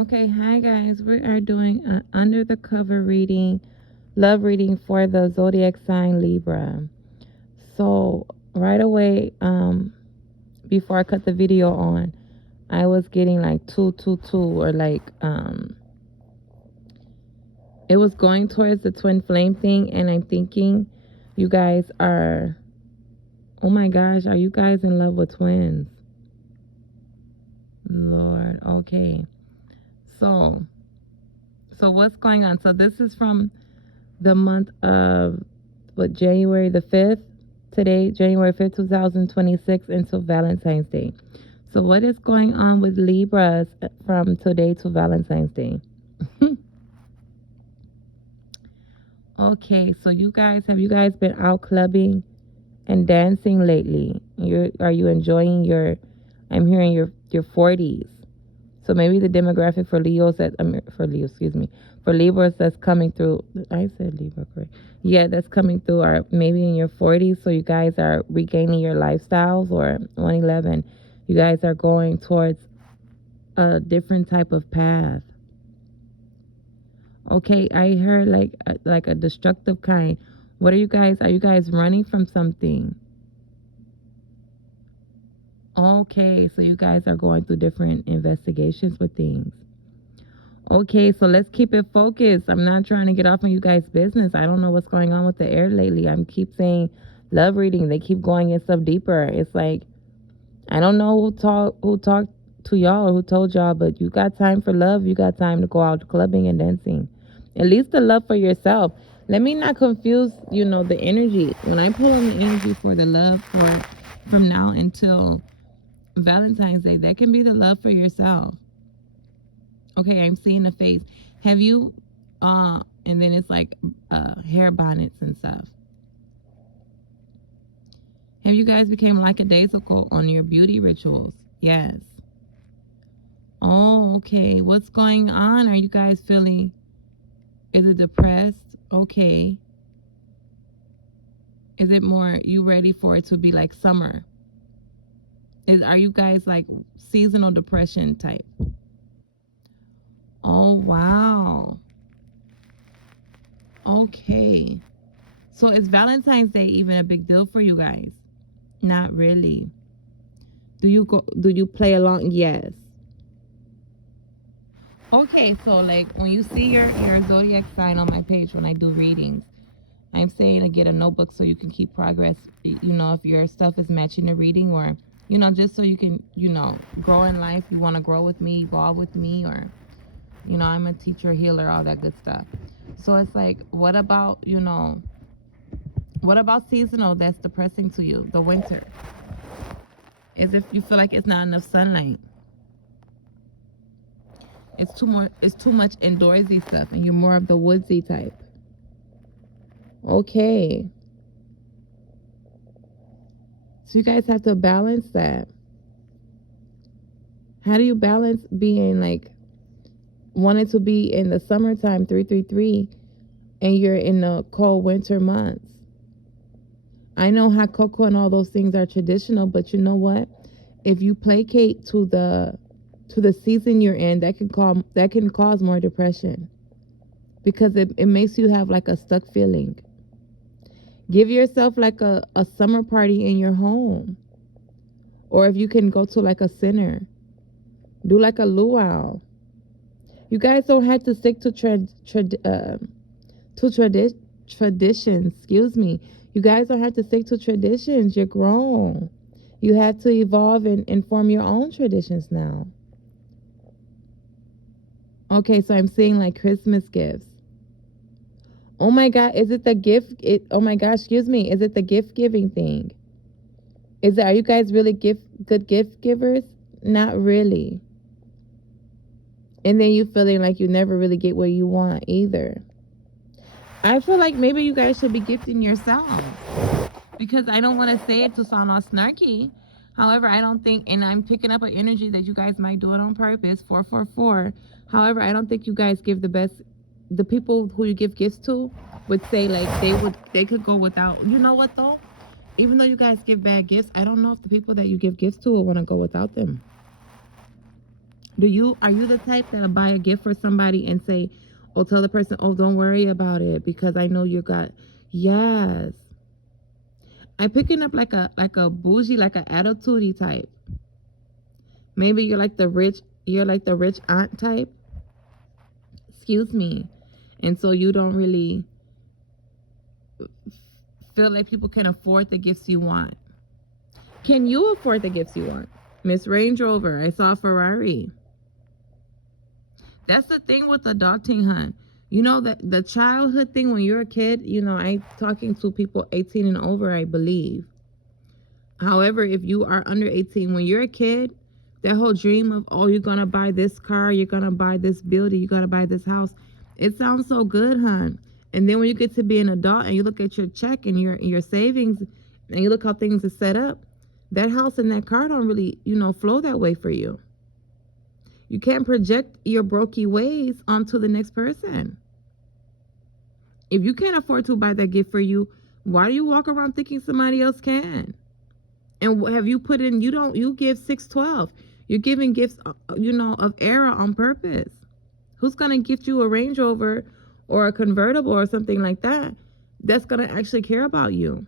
Okay, hi guys. We are doing an under the cover reading, love reading for the Zodiac sign Libra. So right away, before I cut the video on, I was getting like 222 or like it was going towards the twin flame thing, and I'm thinking you guys are, oh my gosh, are you guys in love with twins? Lord, okay. So what's going on? So this is from the month of January the 5th, today, January 5th, 2026, until Valentine's Day. So what is going on with Libras from today to Valentine's Day? Okay, so have you guys been out clubbing and dancing lately? Are you enjoying I'm hearing your 40s. So maybe the demographic for Leos for Leo, excuse me, for Libras that's coming through. I said Libra, correct? Yeah, that's coming through are maybe in your 40s. So you guys are regaining your lifestyles, or 111. You guys are going towards a different type of path. Okay, I heard like a destructive kind. What are you guys? Are you guys running from something? Okay, so you guys are going through different investigations with things. Okay, so let's keep it focused. I'm not trying to get off on you guys' business. I don't know what's going on with the air lately. I'm keep saying love reading. They keep going in stuff deeper. It's like I don't know who talked to y'all or who told y'all, but you got time for love. You got time to go out clubbing and dancing. At least the love for yourself. Let me not confuse, the energy. When I pull on the energy for the love for from now until Valentine's Day, that can be the love for yourself. Okay, I'm seeing the face. Have you and then it's like hair bonnets and stuff. Have you guys became lackadaisical on your beauty rituals? Yes. Oh, okay. What's going on? Are you guys feeling, is it depressed? Okay. Is it more you ready for it to be like summer? Are you guys like seasonal depression type? Oh, wow. Okay. So is Valentine's Day even a big deal for you guys? Not really. Do you play along? Yes. Okay, so like when you see your zodiac sign on my page when I do readings, I'm saying to get a notebook so you can keep progress, if your stuff is matching the reading, or just so you can, grow in life. You want to grow with me, evolve with me, or I'm a teacher, healer, all that good stuff. So it's like, what about seasonal that's depressing to you? The winter. As if you feel like it's not enough sunlight. It's too much indoorsy stuff, and you're more of the woodsy type. Okay. So you guys have to balance that. How do you balance being like wanting to be in the summertime 333 and you're in the cold winter months? I know hot cocoa and all those things are traditional, but you know what? If you placate to the season you're in, that can cause more depression, because it makes you have like a stuck feeling. Give yourself like a summer party in your home, or if you can go to like a center, do like a luau. You guys don't have to stick to traditions. Excuse me. You guys don't have to stick to traditions. You're grown. You have to evolve and form your own traditions now. Okay, so I'm seeing like Christmas gifts. Oh my God, is it the gift? Oh my gosh, excuse me. Is it the gift giving thing? Are you guys really good gift givers? Not really. And then you feeling like you never really get what you want either. I feel like maybe you guys should be gifting yourselves, because I don't want to say it to sound all snarky. However, I don't think, and I'm picking up an energy that you guys might do it on purpose, 444. However, I don't think you guys give the best. The people who you give gifts to would say like they could go without. You know what though? Even though you guys give bad gifts, I don't know if the people that you give gifts to will want to go without them. Are you the type that'll buy a gift for somebody and say, oh, tell the person, oh, don't worry about it because I know you got, yes. I'm picking up like a bougie, like a attitude type. Maybe you're like the rich aunt type. Excuse me. And so you don't really feel like people can afford the gifts you want. Can you afford the gifts you want? Miss Range Rover, I saw a Ferrari. That's the thing with adulting, hun. You know, that the childhood thing when you're a kid, you know, I'm talking to people 18 and over, I believe. However, if you are under 18, when you're a kid, that whole dream of, oh, you're going to buy this car, you're going to buy this building, you're going to buy this house. It sounds so good, hun. And then when you get to be an adult and you look at your check and your savings and you look how things are set up, that house and that car don't really, you know, flow that way for you. You can't project your brokey ways onto the next person. If you can't afford to buy that gift for you, why do you walk around thinking somebody else can? And have you put in, you give 612. You're giving gifts, you know, of error on purpose. Who's going to gift you a Range Rover or a convertible or something like that that's going to actually care about you?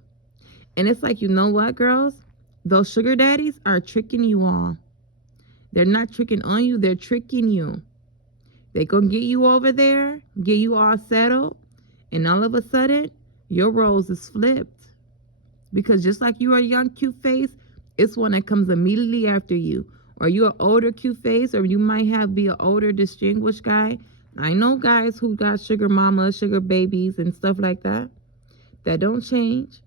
And it's like, you know what, girls? Those sugar daddies are tricking you all. They're not tricking on you. They're tricking you. They gonna get you over there, get you all settled, and all of a sudden, your roles is flipped. Because just like you are a young, cute face, it's one that comes immediately after you. Or you're an older, cute face, or you might be an older, distinguished guy. I know guys who got sugar mamas, sugar babies, and stuff like that. That don't change.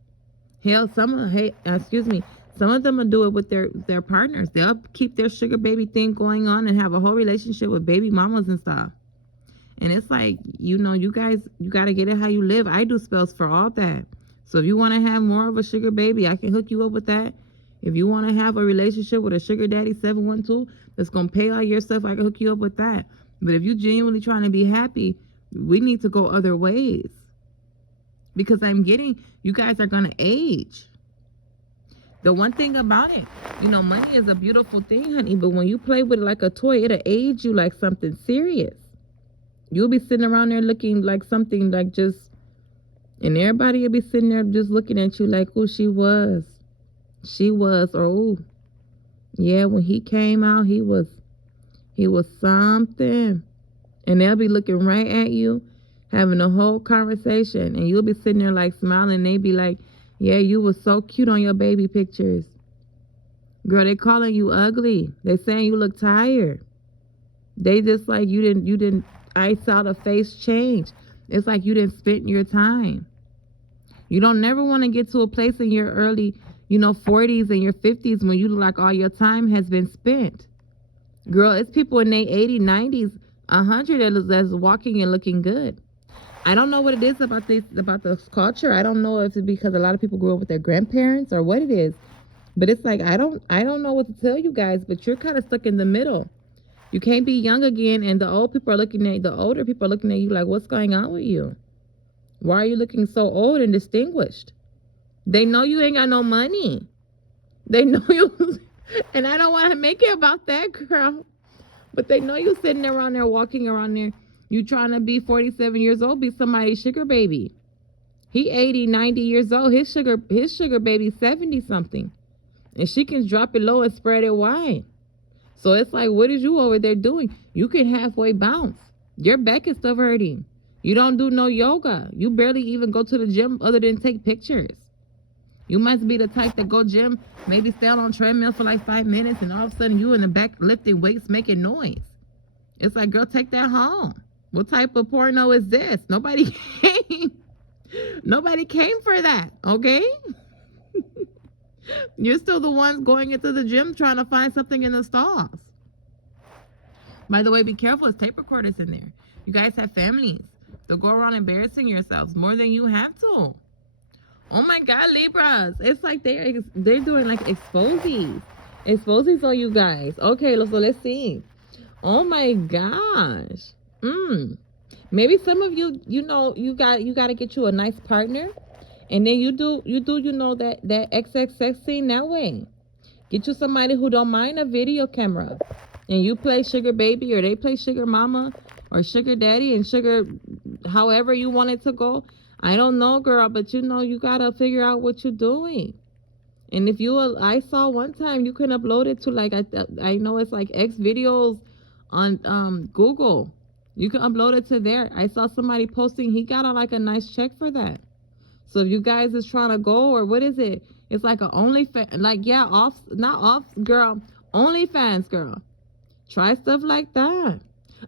Hell, some of them will do it with their partners. They'll keep their sugar baby thing going on and have a whole relationship with baby mamas and stuff. And it's like, you know, you guys, you got to get it how you live. I do spells for all that. So if you want to have more of a sugar baby, I can hook you up with that. If you want to have a relationship with a sugar daddy 712 that's going to pay all your stuff, I can hook you up with that. But if you genuinely trying to be happy, we need to go other ways. Because you guys are going to age. The one thing about it, you know, money is a beautiful thing, honey. But when you play with it like a toy, it'll age you like something serious. You'll be sitting around there looking like something like just, and everybody will be sitting there just looking at you like, oh, she was, or oh, yeah, when he came out, he was something. And they'll be looking right at you, having a whole conversation, and you'll be sitting there like smiling. They be like, yeah, you was so cute on your baby pictures. Girl, they calling you ugly. They saying you look tired. They just like you didn't I saw the face change. It's like you didn't spend your time. You don't never want to get to a place in your early, 40s and your 50s when you look like all your time has been spent. Girl, it's people in their 80s, 90s, 100 that's walking and looking good. I don't know what it is about this culture. I don't know if it's because a lot of people grew up with their grandparents or what it is. But it's like I don't know what to tell you guys, but you're kind of stuck in the middle. You can't be young again, and the older people are looking at you like, what's going on with you? Why are you looking so old and distinguished? They know you ain't got no money. They know you, and I don't want to make it about that, girl. But they know you sitting around there, walking around there. You trying to be 47 years old, be somebody's sugar baby. He 80, 90 years old. His sugar baby 70 something. And she can drop it low and spread it wide. So it's like, what is you over there doing? You can halfway bounce. Your back is still hurting. You don't do no yoga. You barely even go to the gym other than take pictures. You must be the type that go gym, maybe stand on treadmill for like 5 minutes, and all of a sudden you in the back lifting weights, making noise. It's like, girl, take that home. What type of porno is this? Nobody came for that, okay? You're still the ones going into the gym trying to find something in the stalls. By the way, be careful. There's tape recorders in there. You guys have families. They'll go around embarrassing yourselves more than you have to. Oh my God, Libras. It's like they're doing like exposes on you guys. Okay, so let's see. Oh my gosh. Maybe some of you, you got to get you a nice partner. And then you do that XXX scene that way. Get you somebody who don't mind a video camera. and you play sugar baby or they play sugar mama or sugar daddy and sugar however you want it to go. I don't know, girl, but you know you gotta figure out what you're doing. And if you, I saw one time you can upload it to like I know it's like X videos on Google. You can upload it to there. I saw somebody posting he got like a nice check for that. So if you guys is trying to go or what is it? It's like a OnlyFans, like yeah, off not off girl, OnlyFans girl. Try stuff like that.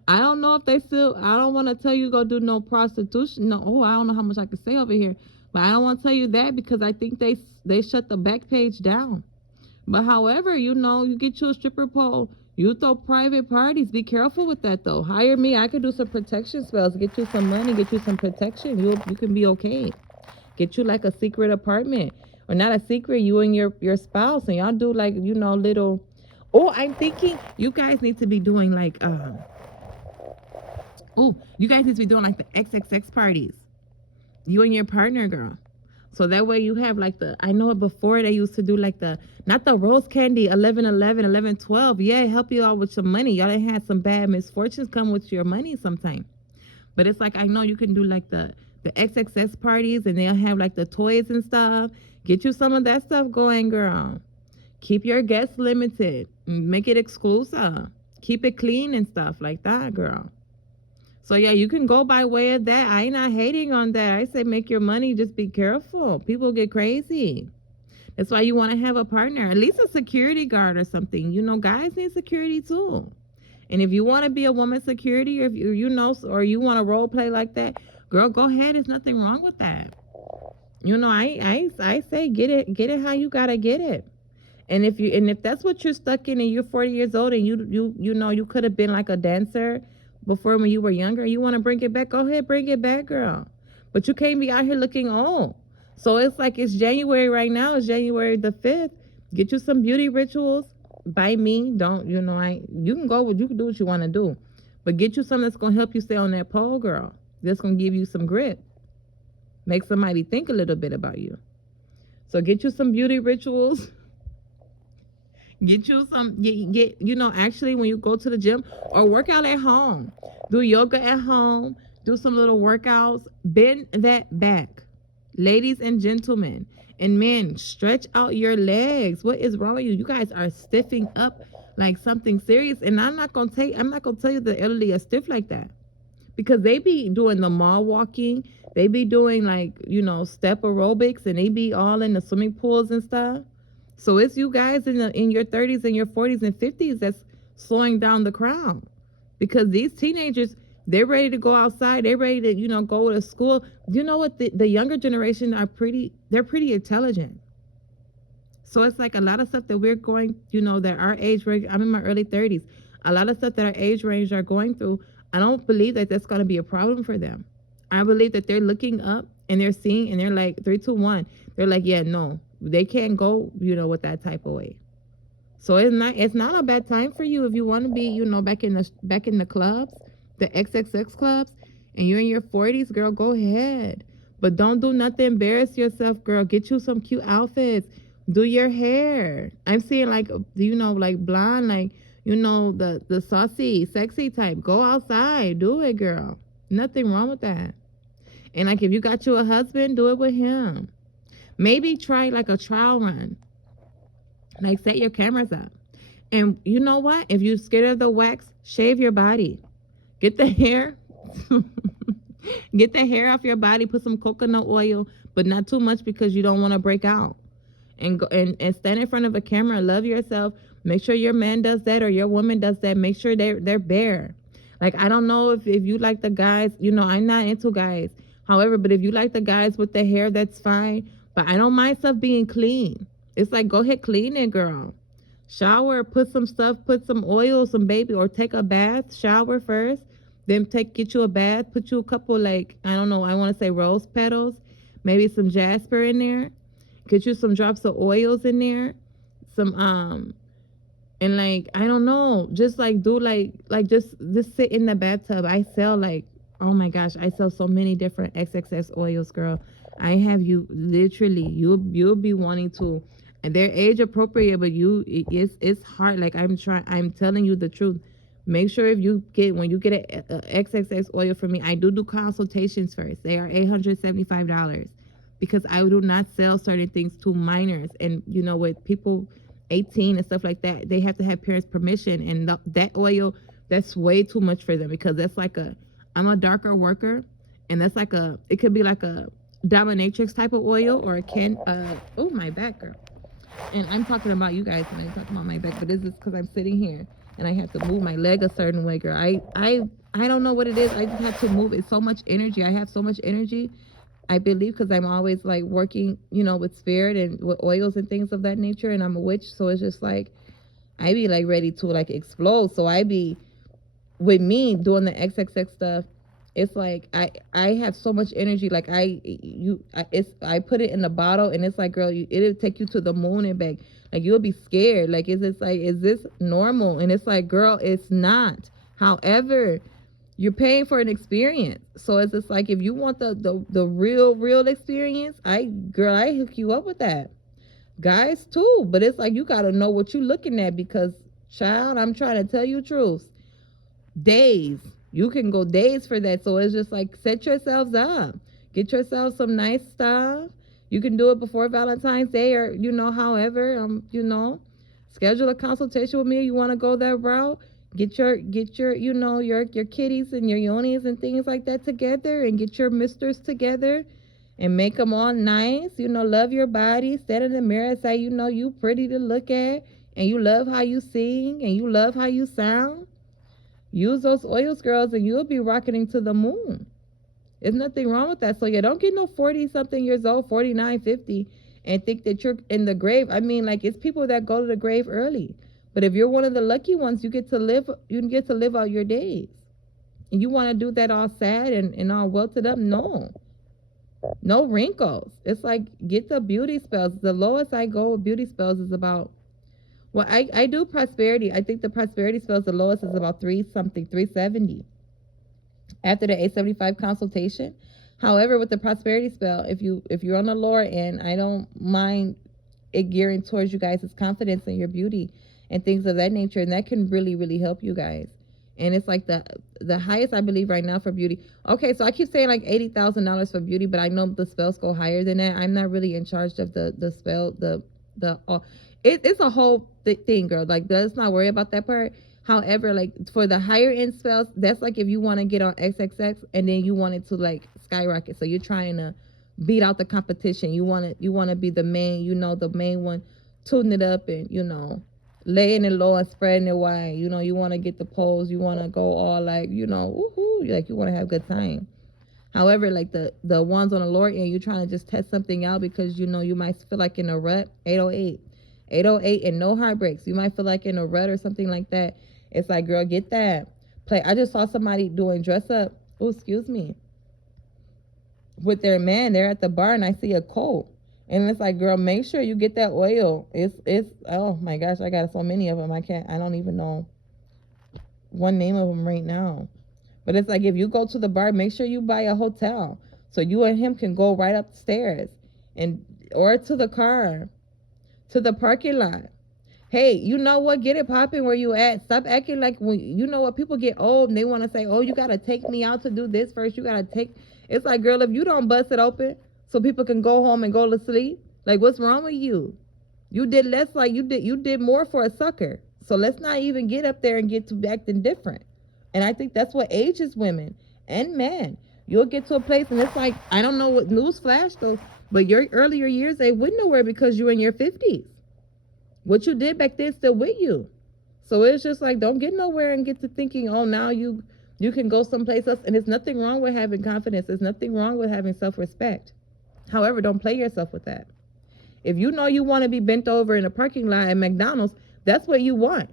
I don't know if they still. I don't want to tell you go do no prostitution. No, oh, I don't know how much I can say over here, but I don't want to tell you that because I think they shut the back page down. But however, you know, you get you a stripper pole. You throw private parties. Be careful with that though. Hire me. I could do some protection spells. Get you some money. Get you some protection. You can be okay. Get you like a secret apartment, or not a secret. You and your spouse, and y'all do like you know little. Oh, I'm thinking you guys need to be doing like oh, you guys need to be doing like the XXX parties. You and your partner, girl. So that way you have like the, I know before they used to do like the, not the rose candy, 11/11, 11/12. Yeah, help you out with some money. Y'all done had some bad misfortunes come with your money sometime. But it's like, I know you can do like the XXX parties and they'll have like the toys and stuff. Get you some of that stuff going, girl. Keep your guests limited. Make it exclusive. Keep it clean and stuff like that, girl. So yeah, you can go by way of that. I ain't not hating on that. I say make your money, just be careful. People get crazy. That's why you want to have a partner, at least a security guard or something. You know, guys need security too. And if you want to be a woman security, or if you know, or you want to role play like that, girl, go ahead. There's nothing wrong with that. You know, I say get it how you gotta get it. And if that's what you're stuck in and you're 40 years old and you know you could have been like a dancer before when you were younger, you want to bring it back, go ahead, bring it back, girl. But you can't be out here looking old. So it's like it's January right now. It's January the 5th. Get you some beauty rituals. By me, don't, you know, you can do what you want to do. But get you something that's going to help you stay on that pole, girl. That's going to give you some grip. Make somebody think a little bit about you. So get you some beauty rituals. Get you some, get you know, actually when you go to the gym or work out at home, do yoga at home, do some little workouts, bend that back. Ladies and gentlemen, and men, stretch out your legs. What is wrong with you? You guys are stiffing up like something serious. And I'm not gonna tell you the elderly are stiff like that. Because they be doing the mall walking, they be doing like, you know, step aerobics, and they be all in the swimming pools and stuff. So it's you guys in your 30s and your 40s and 50s that's slowing down the crowd. Because these teenagers, they're ready to go outside. They're ready to, you know, go to school. You know what? The younger generation they're pretty intelligent. So it's like a lot of stuff that we're going, you know, that our age range, I'm in my early 30s. A lot of stuff that our age range are going through, I don't believe that that's going to be a problem for them. I believe that they're looking up and they're seeing and they're like 3, 2, 1. They're like, yeah, no. They can't go, you know, with that type of way. So it's not a bad time for you if you want to be, you know, back in the clubs, the XXX clubs, and you're in your 40s, girl, go ahead. But don't do nothing, embarrass yourself, girl. Get you some cute outfits. Do your hair. I'm seeing like, you know, like blonde, like, you know, the saucy, sexy type. Go outside. Do it, girl. Nothing wrong with that. And like if you got you a husband, do it with him. Maybe try like a trial run. Like set your cameras up. And you know what? If you're scared of the wax, shave your body. Get the hair. Get the hair off your body. Put some coconut oil, but not too much because you don't want to break out. And go and stand in front of a camera. Love yourself. Make sure your man does that or your woman does that. Make sure they're bare. Like I don't know if you like the guys. You know, I'm not into guys. However, but if you like the guys with the hair, that's fine. But I don't mind stuff being clean. It's like, go ahead, clean it, girl. Shower, put some stuff, put some oil, some baby, or take a bath, shower first. Then get you a bath, put you a couple, like, I don't know, I want to say rose petals. Maybe some jasper in there. Get you some drops of oils in there. Some, and like, I don't know, just like do just sit in the bathtub. I sell like, oh my gosh, I sell so many different XXX oils, girl. I have you literally, you'll be wanting to And they're age appropriate, but it's hard. Like I'm telling you the truth. Make sure if you get when you get a XXX oil from me, I do consultations first. They are $875 because I do not sell certain things to minors. And you know, with people 18 and stuff like that, they have to have parents' permission. And that oil, that's way too much for them because that's like I'm a darker worker, and that's like it could be like a dominatrix type of oil or a oh my back, girl. And I'm talking about you guys when I'm talking about my back, but this is because I'm sitting here and I have to move my leg a certain way, girl. I don't know what it is. I just have to move. It's so much energy. I have so much energy. I believe because I'm always like working, you know, with spirit and with oils and things of that nature. And I'm a witch, so it's just like I be like ready to like explode. So I be with me doing the XXX stuff. It's like I have so much energy. Like I put it in the bottle and it's like, girl, it'll take you to the moon and back. Like you'll be scared. Like is this normal? And it's like, girl, it's not. However, you're paying for an experience. So it's just like if you want the real experience, I hook you up with that. Guys too, but it's like you gotta know what you're looking at because child, I'm trying to tell you truth. Days. You can go days for that. So it's just like set yourselves up. Get yourself some nice stuff. You can do it before Valentine's Day or, you know, however, you know, schedule a consultation with me if you want to go that route. Get your, you know, your kitties and your yonis and things like that together and get your misters together and make them all nice. You know, love your body. Stand in the mirror and say, you know, you pretty to look at and you love how you sing and you love how you sound. Use those oils, girls, and you'll be rocketing to the moon. There's nothing wrong with that. So yeah, don't get no 40-something years old, 49, 50, and think that you're in the grave. I mean, like, it's people that go to the grave early. But if you're one of the lucky ones, you get to live out your days. And you want to do that all sad and all welted up? No. No wrinkles. It's like, get the beauty spells. The lowest I go with beauty spells is about, well, I do prosperity. I think the prosperity spells, the lowest is about 370 after the 875 consultation. However, with the prosperity spell, if you're on the lower end, I don't mind it gearing towards you guys' confidence in your beauty and things of that nature, and that can really help you guys. And it's like the highest I believe right now for beauty. Okay, so I keep saying like $80,000 for beauty, but I know the spells go higher than that. I'm not really in charge of the spell, it's a whole thing, girl. Like, let's not worry about that part. However, like for the higher end spells, that's like if you want to get on XXX and then you want it to like skyrocket. So you're trying to beat out the competition. You want to be the main, you know, the main one, tuning it up and, you know, laying it low and spreading it wide. You know, you want to get the pose. You want to go all like, you know, woohoo, like you want to have a good time. However, like the ones on the lower end, you're trying to just test something out because, you know, you might feel like in a rut. 808 and no heartbreaks. You might feel like in a rut or something like that. It's like, girl, get that. Play. I just saw somebody doing dress up. Oh, excuse me. With their man, they're at the bar and I see a coat. And it's like, girl, make sure you get that oil. It's oh my gosh, I got so many of them. I don't even know one name of them right now. But it's like, if you go to the bar, make sure you buy a hotel so you and him can go right upstairs or to the car, to the parking lot. Hey, you know what? Get it popping where you at. Stop acting like you know what? People get old and they want to say, oh, you got to take me out to do this first. You got to take. It's like, girl, if you don't bust it open so people can go home and go to sleep, like, what's wrong with you? You did less, like you did more for a sucker. So let's not even get up there and get to acting different. And I think that's what ages women and men. You'll get to a place and it's like, I don't know what news flash though, but your earlier years, they went nowhere because you're in your 50s. What you did back then still with you. So it's just like, don't get nowhere and get to thinking, oh, now you can go someplace else. And there's nothing wrong with having confidence. There's nothing wrong with having self-respect. However, don't play yourself with that. If you know you want to be bent over in a parking lot at McDonald's, that's what you want.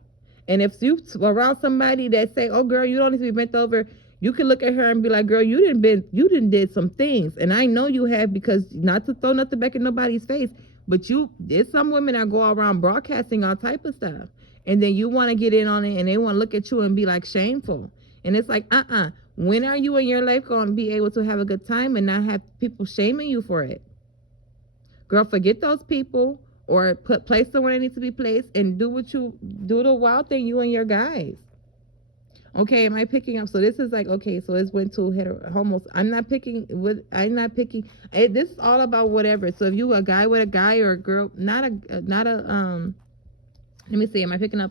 And if you around somebody that say, oh, girl, you don't need to be bent over, you can look at her and be like, girl, you didn't did some things. And I know you have, because not to throw nothing back in nobody's face, but there's some women that go around broadcasting all type of stuff. And then you want to get in on it and they want to look at you and be like shameful. And it's like, when are you in your life going to be able to have a good time and not have people shaming you for it? Girl, forget those people or put place them where they need to be placed, and do the wild thing, you and your guys. Okay, am I picking up? So this is like, okay, so it's went to homo. I'm not picking. This is all about whatever. So if you a guy with a guy or a girl, not a let me see, am I picking up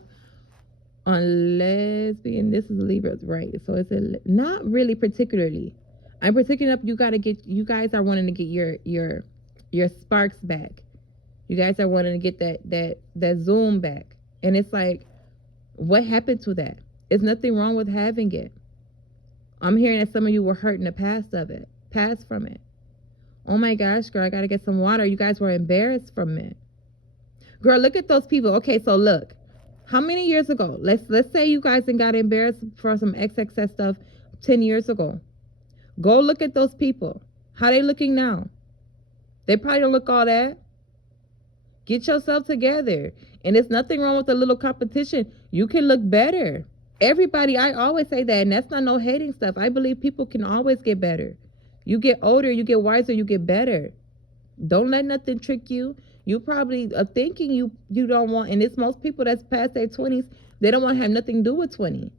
on lesbian? This is Libra, right? So it's not really particularly. I'm picking up, you guys are wanting to get your sparks back. You guys are wanting to get that zoom back. And it's like, what happened to that? There's nothing wrong with having it. I'm hearing that some of you were hurt in the past from it. Oh my gosh, girl, I gotta get some water. You guys were embarrassed from it. Girl, look at those people. Okay, so look. How many years ago? Let's say you guys got embarrassed for some XXS stuff 10 years ago. Go look at those people. How they looking now? They probably don't look all that. Get yourself together. And there's nothing wrong with a little competition. You can look better. Everybody, I always say that, and that's not no hating stuff. I believe people can always get better. You get older, you get wiser, you get better. Don't let nothing trick you. You probably are thinking you don't want, and it's most people that's past their 20s, they don't want to have nothing to do with 20.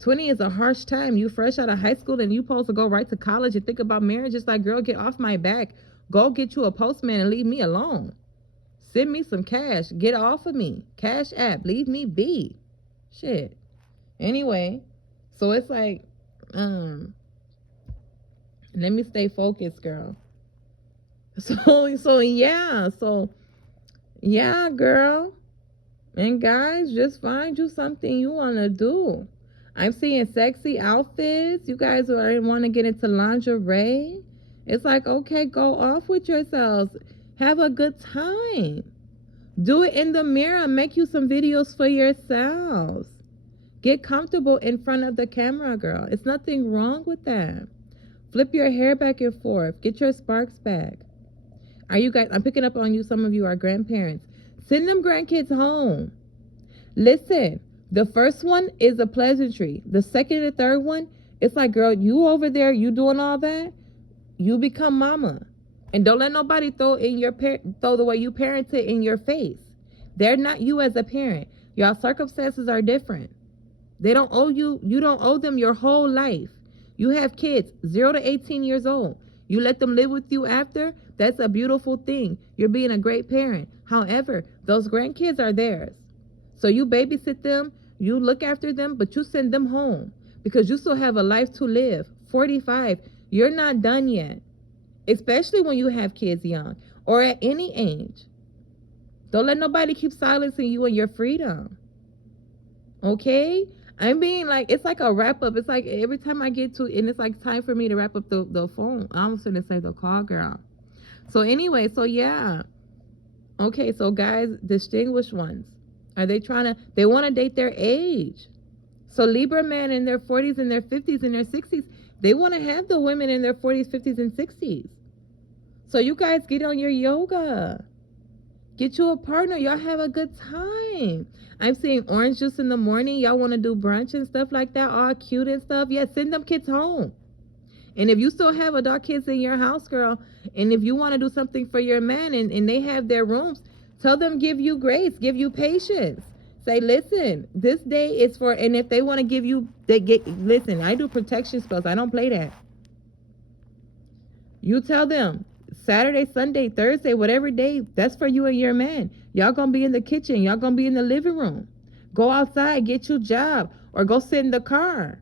20 is a harsh time. You fresh out of high school and you supposed to go right to college and think about marriage. It's like, girl, get off my back. Go get you a postman and leave me alone. Send me some cash. Get off of me. Cash app. Leave me be. Shit. Anyway, so it's like, let me stay focused, girl. So yeah, girl. And guys, just find you something you want to do. I'm seeing sexy outfits. You guys want to get into lingerie. It's like, okay, go off with yourselves. Have a good time. Do it in the mirror. Make you some videos for yourselves. Get comfortable in front of the camera, girl. It's nothing wrong with that. Flip your hair back and forth. Get your sparks back. Are you guys, I'm picking up on you, some of you are grandparents. Send them grandkids home. Listen, the first one is a pleasantry. The second and third one, it's like, girl, you over there, you doing all that, you become mama. And don't let nobody throw the way you parented in your face. They're not you as a parent. Y'all circumstances are different. They don't owe you don't owe them your whole life. You have kids 0 to 18 years old. You let them live with you after, that's a beautiful thing. You're being a great parent. However, those grandkids are theirs. So you babysit them, you look after them, but you send them home because you still have a life to live. 45, you're not done yet, especially when you have kids young or at any age. Don't let nobody keep silencing you and your freedom. Okay? I'm being like, it's like a wrap up. It's like every time I get to, and it's like time for me to wrap up the phone. I was going to say the call, girl. So anyway, so yeah. Okay, so guys, distinguished ones. Are they they want to date their age. So Libra men in their 40s and their 50s and their 60s, they want to have the women in their 40s, 50s, and 60s. So you guys get on your yoga. Get you a partner. Y'all have a good time. I'm seeing orange juice in the morning. Y'all want to do brunch and stuff like that. All cute and stuff. Yeah, send them kids home. And if you still have adult kids in your house, girl, and if you want to do something for your man and they have their rooms, tell them give you grace, give you patience. Say, listen, this day is for, and if they want to give you, listen, I do protection spells. I don't play that. You tell them, Saturday, Sunday, Thursday, whatever day, that's for you and your man. Y'all gonna be in the kitchen. Y'all gonna be in the living room. Go outside, get you a job, or go sit in the car.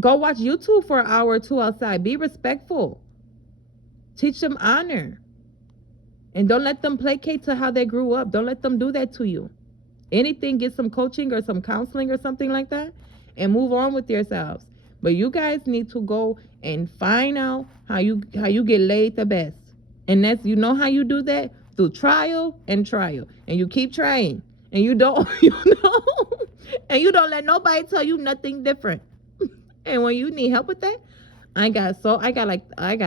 Go watch YouTube for an hour or two outside. Be respectful. Teach them honor. And don't let them placate to how they grew up. Don't let them do that to you. Anything, get some coaching or some counseling or something like that, and move on with yourselves. But you guys need to go and find out how you get laid the best. And that's, you know how you do that? Through trial and trial. And you keep trying. And you don't, and you don't let nobody tell you nothing different. And when you need help with that, I got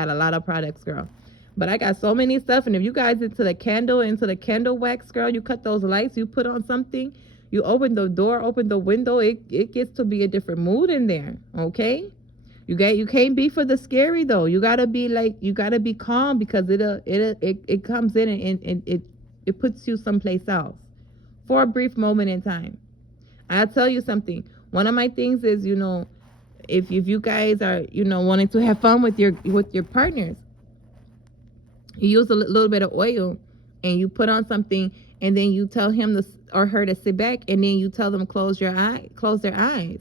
a lot of products, girl. But I got so many stuff. And if you guys into the candle wax, girl, you cut those lights, you put on something, you open the door, open the window, it gets to be a different mood in there. Okay? You can't be for the scary though. You gotta be calm because it comes in and it puts you someplace else for a brief moment in time. I'll tell you something. One of my things is, if you guys are, wanting to have fun with your partners, you use a little bit of oil and you put on something, and then you tell him or her to sit back, and then you tell them close their eyes,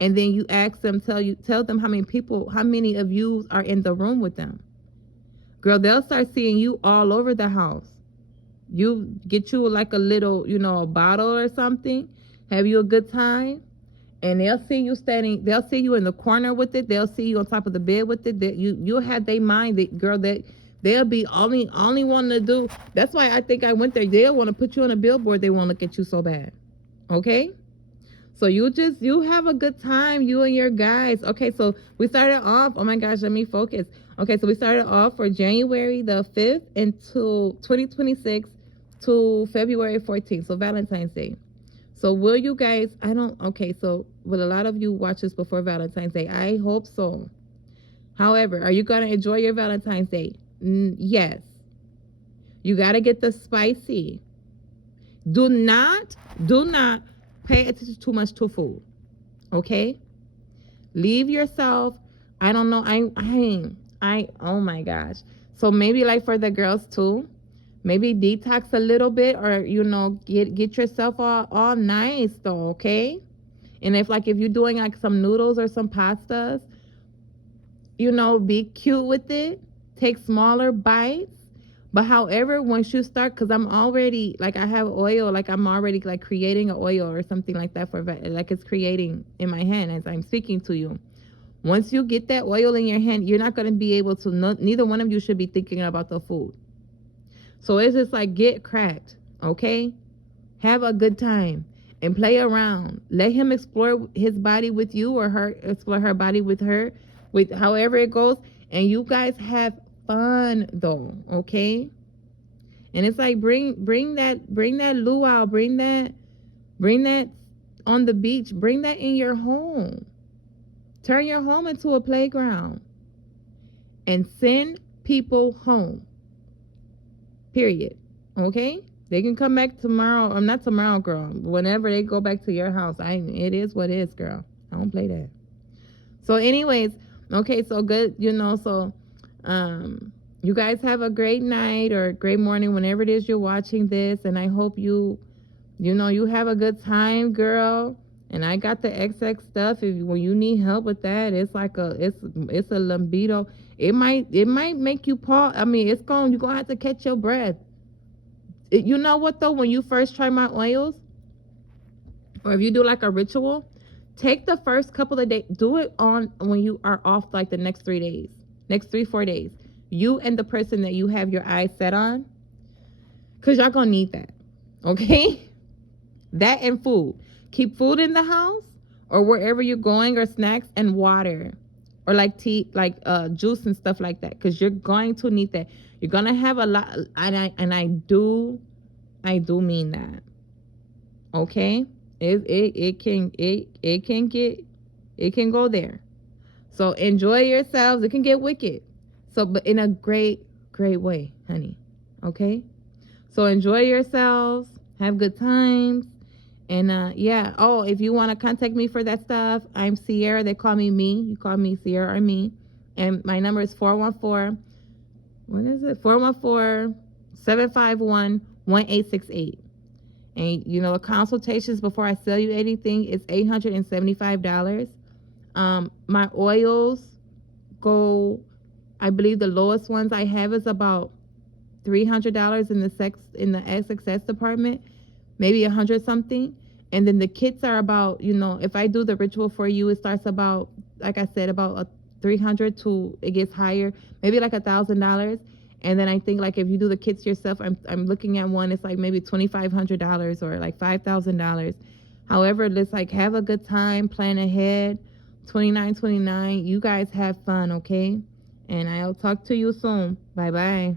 and then you ask them, tell them how many of you are in the room with them. Girl, they'll start seeing you all over the house. You get you like a little, a bottle or something, have you a good time, and they'll see you they'll see you in the corner with it, they'll see you on top of the bed with it, that you'll have their mind, that girl, that they'll be only wanting to do. That's why I think I went there. They'll want to put you on a billboard. They won't look at you so bad. Okay? So you have a good time, you and your guys. Okay, so we started off, oh my gosh, let me focus. Okay, so we started off for January the 5th until 2026 to February 14th, so Valentine's Day. So will you guys, so will a lot of you watch this before Valentine's Day? I hope so. However, are you going to enjoy your Valentine's Day? Yes. You got to get the spicy. Do not pay attention too much to food. Okay? Leave yourself. I don't know. Oh my gosh. So maybe like for the girls too, maybe detox a little bit, or, get yourself all nice though. Okay? And if you're doing like some noodles or some pastas, be cute with it. Take smaller bites. But however, once you start, because I'm already, I have oil, I'm already, creating an oil or something like that it's creating in my hand as I'm speaking to you. Once you get that oil in your hand, you're not going to be able to, neither one of you should be thinking about the food. So it's just get cracked, okay? Have a good time and play around. Let him explore his body with you, or her explore her body with her, with however it goes. And you guys have fun though, okay? And it's bring that luau, bring that on the beach, bring that in your home. Turn your home into a playground and send people home. Period. Okay? They can come back tomorrow, or not tomorrow, girl. Whenever they go back to your house, it is what it is, girl. I don't play that. So anyways, okay, so good, so you guys have a great night or a great morning whenever it is you're watching this, and I hope you have a good time, girl. And I got the XX stuff. When you need help with that, it's it's a libido. It might make you pause. You're gonna have to catch your breath. You know what though? When you first try my oils, or if you do a ritual, take the first couple of days. Do it on when you are off, the next 3 days. Next 3-4 days, you and the person that you have your eyes set on, because y'all gonna need that, okay? That and food. Keep food in the house or wherever you're going, or snacks and water, or tea, juice and stuff like that, because you're going to need that. You're gonna have a lot, and I do mean that, okay? It can go there. So enjoy yourselves. It can get wicked. So, but in a great, great way, honey. Okay? So enjoy yourselves. Have good times. And, yeah. Oh, if you want to contact me for that stuff, I'm Sierra. They call me Me. You call me Sierra or Me. And my number is 414. What is it? 414-751-1868. And, consultations before I sell you anything is $875. My oils go, I believe the lowest ones I have is about $300 in the SXS department, maybe 100 something. And then the kits are about, if I do the ritual for you, it starts about, like I said, about 300 to, it gets higher, maybe $1,000. And then I think if you do the kits yourself, I'm looking at one, it's maybe $2,500 or $5,000. However, let's have a good time, plan ahead. 2929, you guys have fun, okay? And I'll talk to you soon. Bye bye.